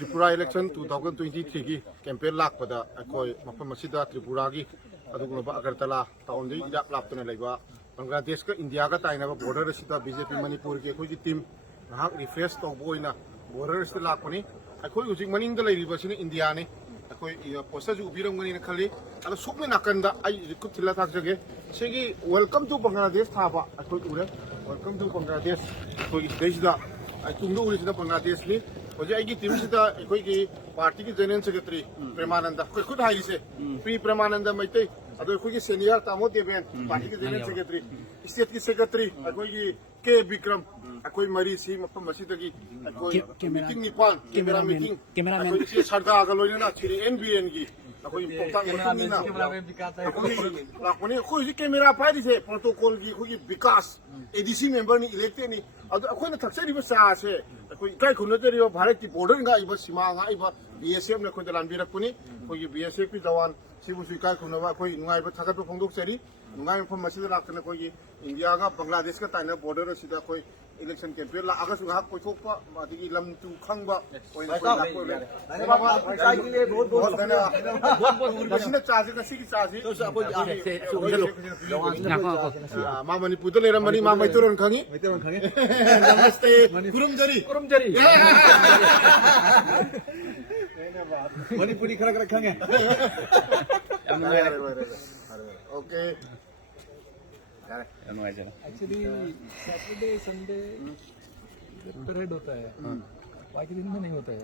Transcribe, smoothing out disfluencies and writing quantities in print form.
Tripura election 2023 की campaign लापद अखोई मफम असिदा त्रिपुरा की अदुगुनबा अगरतला टाउन इराक लापतना लेबा बांग्लादेश का इंडिया का ताइनाबा बॉर्डर असिदा बीजेपी मणिपुर की अखोई टीम नाहक रिफ्रेश तौबोइना बॉर्डर असिदा लापनी अखोई हुजिक मनिंगदा लेरिबसिने इंडिया ने अखोई पोस्टर जो उबिरंगनी ने खली अदा सुकने नाकंदा आई रिकुट थिला थाकजगे सेगी वेलकम टू बांग्लादेश थाबा अखोई उरे वेलकम टू बांग्लादेश अखोई देशदा आई तुंगदो उरिसिदा बांग्लादेश नि होजे आइगी टीम सिदा अखोई की पार्टी की जनरल सेक्रेटरी प्रेमानंद अखोई खुद हाइसे पी प्रेमानंद मैते अदो अखोई की सीनियर तामो देबेन पार्टी की जनरल सेक्रेटरी स्टेट की सेक्रेटरी अखोई की के विक्रम अखोई मरी सी मफम मसीदगी अखोई मीटिंग निपान कैमरा मीटिंग अखोई सी सरदा अगलोइना छिरी एनबीएन की अखोई पोता मतुमिना अखोई लाखोनी अखोई जी कैमरा पाइदि से प्रोटोकॉल की अखोई विकास एडीसी मेंबर नि इलेक्टेड नि अदो अखोई न थक्सरिबा सासे अखोई काय खुनदरियो भारत की बॉर्डर गा इबा सीमा गा इबा बीएसएफ ने खोद लानबिरकपुनी अखोई बीएसएफ की जवान सिबुसु काय खुनबा अखोई नुंगाइबा थगत फोंदोकसरी नुंगाइ मफम मसीद लाकन अखोई इंडिया का बांग्लादेश का ताइना बॉर्डर असिदा अखोई इलेक्शन कैंपेन लागासु हाक कोइथोकपा मादिगी लमतु खंगबा ओइना लाकपो ले बहुत धन्यवाद मसीना चार्ज का सिगी चार्ज मा मणिपुर तो लेरमनी मा मैतुरन खंगी नमस्ते कुरुमजरी मणिपुरी खरा खरा खंगे okay actually Saturday Sunday parade होता है बाकी दिन में नहीं होता है।